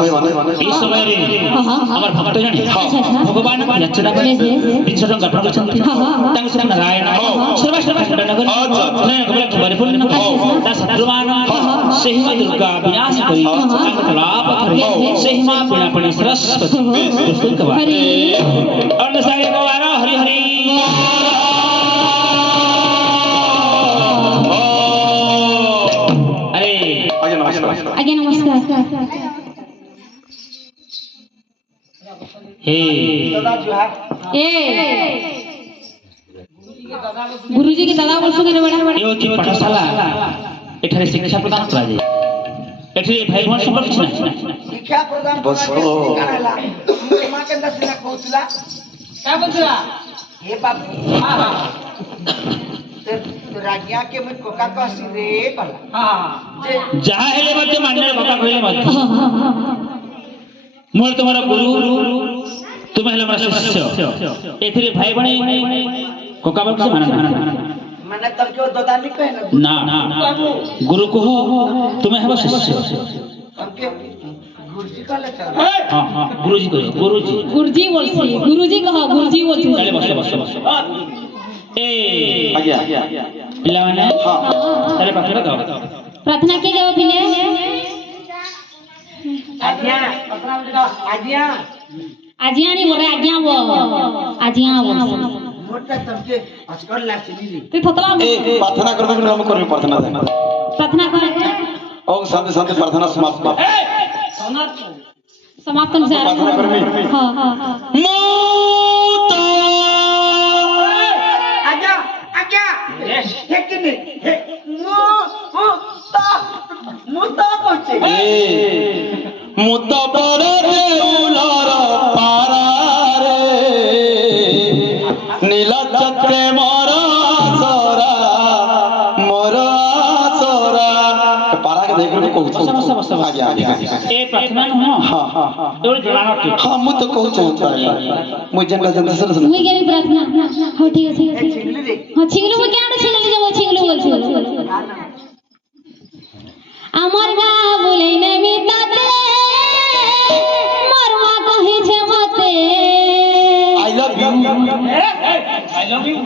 ভাই মানে এই সময় রে আমার ভক্ত জানি ভগবান যাচ্ছেন করে 300 টଙ୍କା প্রভুଛନ୍ତି ତାଙ୍କ ଶ୍ରୀ ନାରାୟଣ ସର୍ବାଶ୍ରମ ଖଣ୍ଡନଗର ନୟନକମଳ ପରିପୂର୍ଣ୍ଣ ତା ଶତ୍ରୁମାନ ସେହି ମା ଦୁର୍ଗା ବିନାଶ କରି ତାଙ୍କ ତଳାପଥରେ ସେହି ମା ପୀଣାପଣି ସରସ୍ୱତୀ ପୁଷ୍ପଙ୍କ ହରି ଅନ୍ନ ସାରେ ଗୋବାର ହରି ହରି अरे आज्ञा नमस्कार हे ए गुरुजी के दादा बोलसो के बड़ा ये होची पाठशाला एठारे शिक्षा प्रदान करा जाय एठारे भाई बहन सब किछ ना शिक्षा प्रदान बस कराला मां के दसना कहउतला का बोलतला हे बाप हां हां तो रागिया के मैं कोका कहसी रे बला हां जहा हेले मध्य मान्य बाबा कहले मध्य मोर तुम्हारा गुरु तुम हेले हमरा शिष्य एथिरे भाई बहन कोका बाबा से मानना माने तब जो ददानी कहे ना गुरु को तुम्हें है शिष्य हमके गुरुजी कहले चल हां हां गुरुजी कहो गुरुजी बोलसी गुरुजी कहो गुरुजी बोलसी चले बस ए आज्ञा पिला माने हां चले पाखरे गाओ प्रार्थना के गाओ पिले आज्ञा आज्ञा आजियानी बोरे आज्ञा वो आजिया बोल मोटा तमके अचकल लाचली रे ते थतला ए प्रार्थना करबे कि हम करबे प्रार्थना दे प्रार्थना करे ओ शांति शांति प्रार्थना समाप्त कर समाप्त कर प्रार्थना करबे हां हां मोता आज्ञा आज्ञा हे किने हे मुता कोचे ए मुता पर देउलार पारा रे नीला चक्रे मोरा सोरा पारा के देख के कहू बस आज्ञा आज्ञा ए प्रार्थना न हो हां हां हां एवढे जणाना की हां मु तो कहू चाहता है मु जनता जनता सुन मुई गेली प्रार्थना हो ठीक है छिगली रे हां छिगलु मुई केडा छिगलु जब छिगलु बोलछु আমার গা বলে নেমি তাতে মরমা কহে যে মতে I love you I love you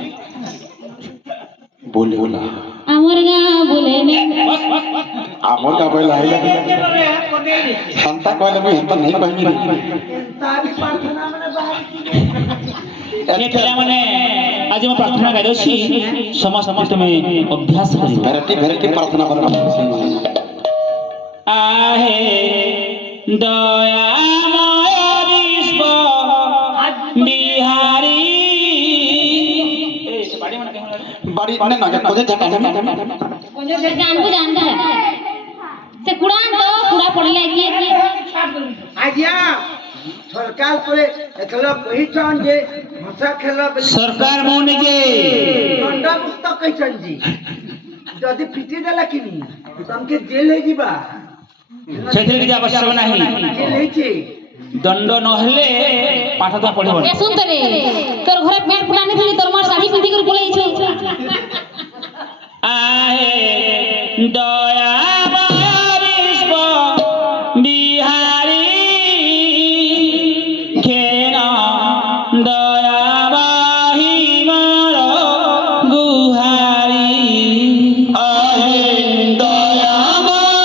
बोले बोला আমার গা বলে নে बस आमर का बोला आई लव यू संता कहले मुई हम नहीं कहमी रे तारी प्रार्थना माने बाहर की ये पिला माने आज मैं प्रार्थना गाइ दछि समस्त में अभ्यास करी वैरायटी वैरायटी प्रार्थना कर आहे दयामय विश्व बिहारी ए से बाड़ी माने कहन बड़ी ने ना कोजे जगह से जानबो जानदा से कुड़ान तो कुड़ा पड़ले की आज्ञा सरकार करे एथला पहिचान जे भाषा खेला सरकार मोने जे दंडा मुक्त कहचन जी जदी पिटी देला किनी तमके जेल हे जीबा सेथिरे कि आवश्यक नाही जेल हे छी दंड न हेले पाठ तो पढिबो ए सुन तरे तोर घरे पेट फुलाने थी तोर मार साड़ी पिंधी कर बोलै छ आहे दयामय विश्व बिहारी खेन दयाबाही मार गुहारी आहे दयामय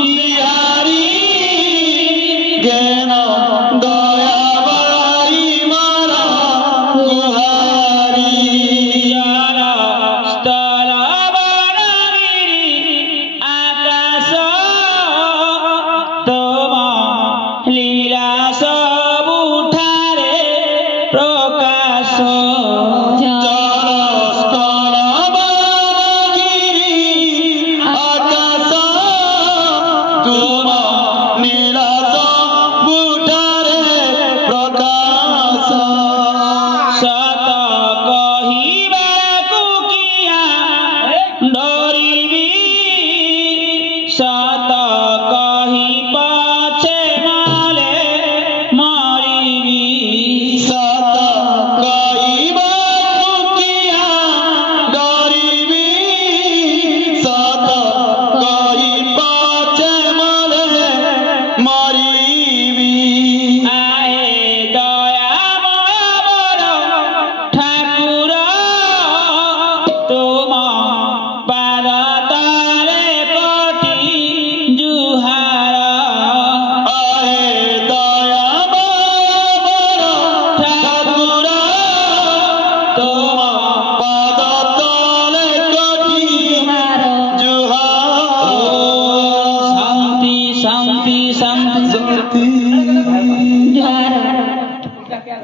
बिहारी ज्ञान दयाबाई मारा गुहारी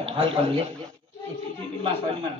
ভাল কলিলে মাছ পানি মানে